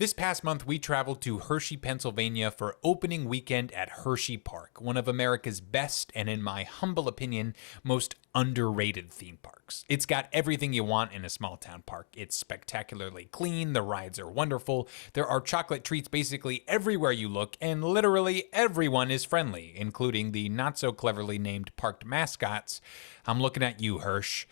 This past month, we traveled to Hershey, Pennsylvania for opening weekend at Hersheypark, one of America's best and, in my humble opinion, most underrated theme parks. It's got everything you want in a small town park. It's spectacularly clean, the rides are wonderful, there are chocolate treats basically everywhere you look, and literally everyone is friendly, including the not so cleverly named parked mascots. I'm looking at you, Hersh,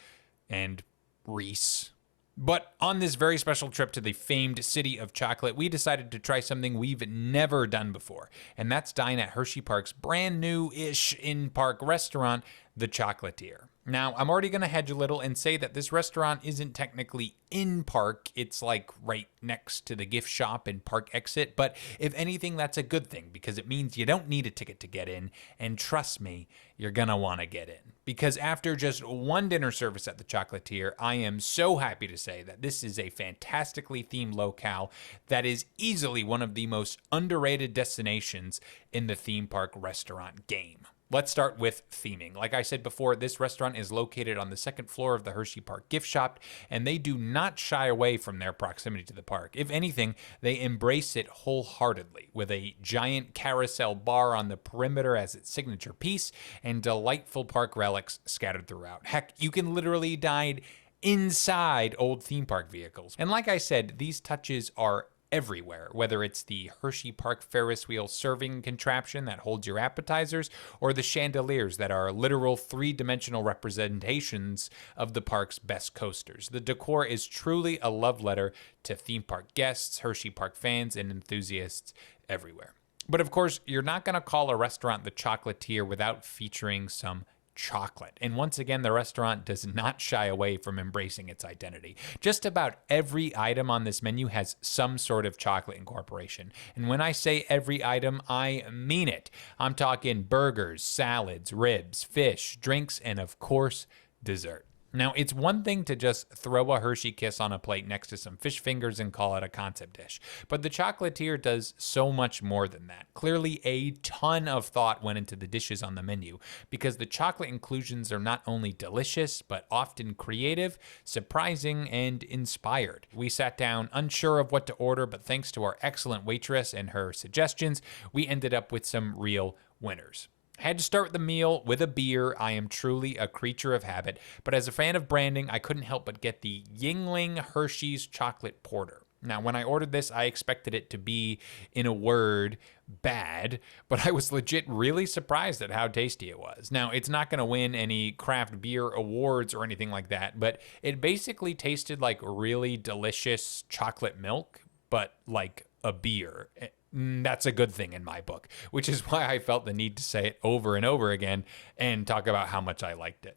and Reese. But on this very special trip to the famed city of chocolate, we decided to try something we've never done before, and that's dine at Hersheypark's brand new-ish in-park restaurant, the Chocolatier. Now, I'm already going to hedge a little and say that this restaurant isn't technically in park. It's like right next to the gift shop and park exit. But if anything, that's a good thing because it means you don't need a ticket to get in. And trust me, you're going to want to get in. Because after just one dinner service at the Chocolatier, I am so happy to say that this is a fantastically themed locale that is easily one of the most underrated destinations in the theme park restaurant game. Let's start with theming. Like I said before, this restaurant is located on the second floor of the Hersheypark gift shop, and they do not shy away from their proximity to the park. If anything, they embrace it wholeheartedly, with a giant carousel bar on the perimeter as its signature piece, and delightful park relics scattered throughout. Heck, you can literally dine inside old theme park vehicles. And like I said, these touches are everywhere, whether it's the Hersheypark Ferris wheel serving contraption that holds your appetizers, or the chandeliers that are literal three-dimensional representations of the park's best coasters. The decor is truly a love letter to theme park guests, Hersheypark fans, and enthusiasts everywhere. But of course, you're not going to call a restaurant the Chocolatier without featuring some chocolate. And once again, the restaurant does not shy away from embracing its identity. Just about every item on this menu has some sort of chocolate incorporation. And when I say every item, I mean it. I'm talking burgers, salads, ribs, fish, drinks, and of course, dessert. Now, it's one thing to just throw a Hershey Kiss on a plate next to some fish fingers and call it a concept dish, but the Chocolatier does so much more than that. Clearly, a ton of thought went into the dishes on the menu, because the chocolate inclusions are not only delicious, but often creative, surprising, and inspired. We sat down unsure of what to order, but thanks to our excellent waitress and her suggestions, we ended up with some real winners. I had to start the meal with a beer. I am truly a creature of habit, but as a fan of branding, I couldn't help but get the Yuengling Hershey's Chocolate Porter. Now, when I ordered this, I expected it to be, in a word, bad, but I was legit really surprised at how tasty it was. Now, it's not going to win any craft beer awards or anything like that, but it basically tasted like really delicious chocolate milk, but like a beer. That's a good thing in my book, which is why I felt the need to say it over and over again and talk about how much I liked it.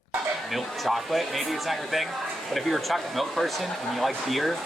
Milk chocolate, maybe it's not your thing, but if you're a chocolate milk person and you like beer,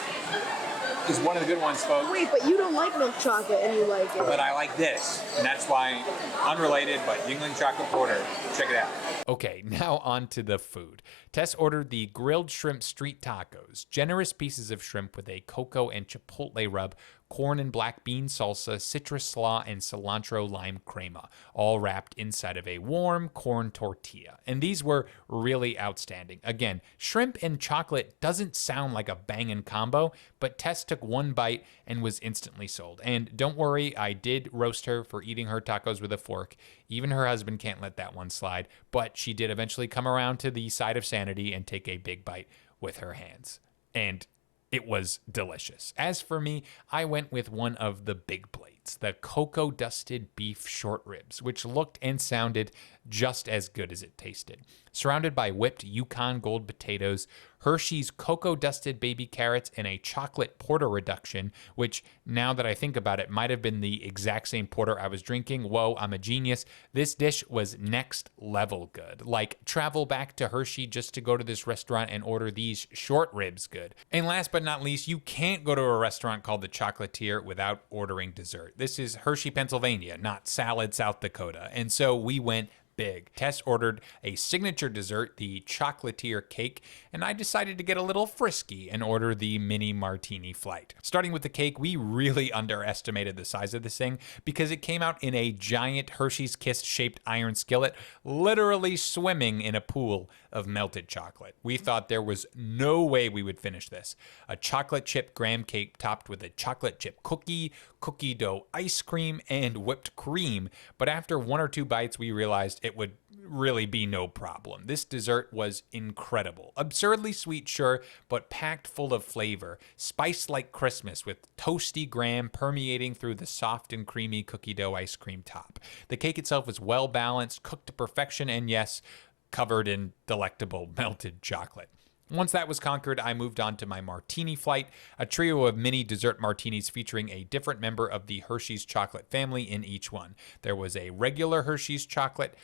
is one of the good ones, folks. Wait, but you don't like milk chocolate and you like it. But I like this, and that's why, unrelated, but Yuengling Chocolate Porter. Check it out. Okay, now on to the food. Tess ordered the grilled shrimp street tacos, generous pieces of shrimp with a cocoa and chipotle rub, corn and black bean salsa, citrus slaw, and cilantro lime crema, all wrapped inside of a warm corn tortilla. And these were really outstanding. Again, shrimp and chocolate doesn't sound like a banging combo, but Tess took one bite and was instantly sold. And don't worry, I did roast her for eating her tacos with a fork. Even her husband can't let that one slide, but she did eventually come around to the side of sanity and take a big bite with her hands. And it was delicious. As for me, I went with one of the big plates, the cocoa dusted beef short ribs, which looked and sounded just as good as it tasted. Surrounded by whipped Yukon Gold potatoes, Hershey's cocoa dusted baby carrots, and a chocolate porter reduction, which, now that I think about it, might have been the exact same porter I was drinking. Whoa, I'm a genius. This dish was next level good. Like, travel back to Hershey just to go to this restaurant and order these short ribs good. And last but not least, you can't go to a restaurant called the Chocolatier without ordering dessert. This is Hershey, Pennsylvania, not Salad, South Dakota. And so we went big. Tess ordered a signature dessert, the Chocolatier cake, and I decided to get a little frisky and order the mini martini flight. Starting with the cake, we really underestimated the size of this thing because it came out in a giant Hershey's Kiss shaped iron skillet, literally swimming in a pool of melted chocolate. We thought there was no way we would finish this. A chocolate chip graham cake topped with a chocolate chip cookie, cookie dough ice cream, and whipped cream. But after one or two bites, we realized it would really be no problem. This dessert was incredible. Absurdly sweet, sure, but packed full of flavor. Spiced like Christmas with toasty graham permeating through the soft and creamy cookie dough ice cream top. The cake itself was well balanced, cooked to perfection, and yes, covered in delectable melted chocolate. Once that was conquered, I moved on to my martini flight, a trio of mini dessert martinis featuring a different member of the Hershey's chocolate family in each one. There was a regular Hershey's chocolate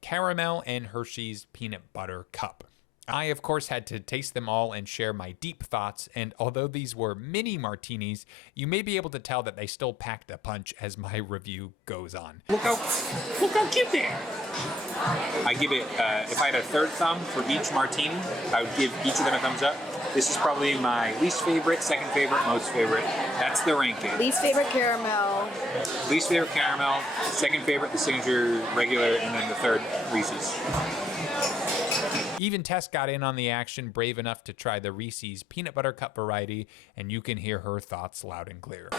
caramel, and Hershey's peanut butter cup. I, of course, had to taste them all and share my deep thoughts, and although these were mini martinis, you may be able to tell that they still packed a punch as my review goes on. Look how cute they are. I give it, if I had a third thumb for each martini, I would give each of them a thumbs up. This is probably my least favorite, second favorite, most favorite. That's the ranking. Least favorite caramel. Least favorite caramel, second favorite, the signature regular, and then the third, Reese's. Even Tess got in on the action, brave enough to try the Reese's peanut butter cup variety, and you can hear her thoughts loud and clear.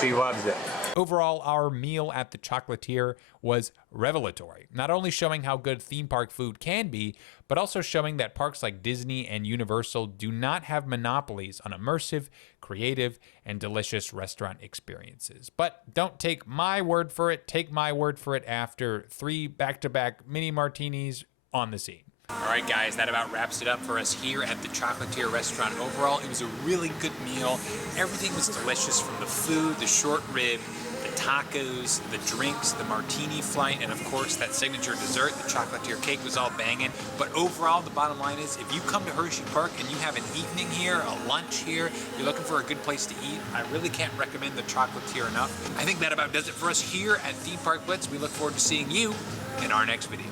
She loves it. Overall, our meal at the Chocolatier was revelatory, not only showing how good theme park food can be, but also showing that parks like Disney and Universal do not have monopolies on immersive, creative, and delicious restaurant experiences. But don't take my word for it, take my word for it after 3 back-to-back mini martinis on the scene. All right, guys, that about wraps it up for us here at the Chocolatier restaurant. Overall, it was a really good meal. Everything was delicious, from the food, the short rib, the tacos, the drinks, the martini flight, and of course that signature dessert, the Chocolatier cake, was all banging. But overall, the bottom line is, if you come to Hersheypark and you have an evening here, a lunch here, you're looking for a good place to eat, I really can't recommend the Chocolatier enough. I think that about does it for us here at Theme Park Blitz. We look forward to seeing you in our next video.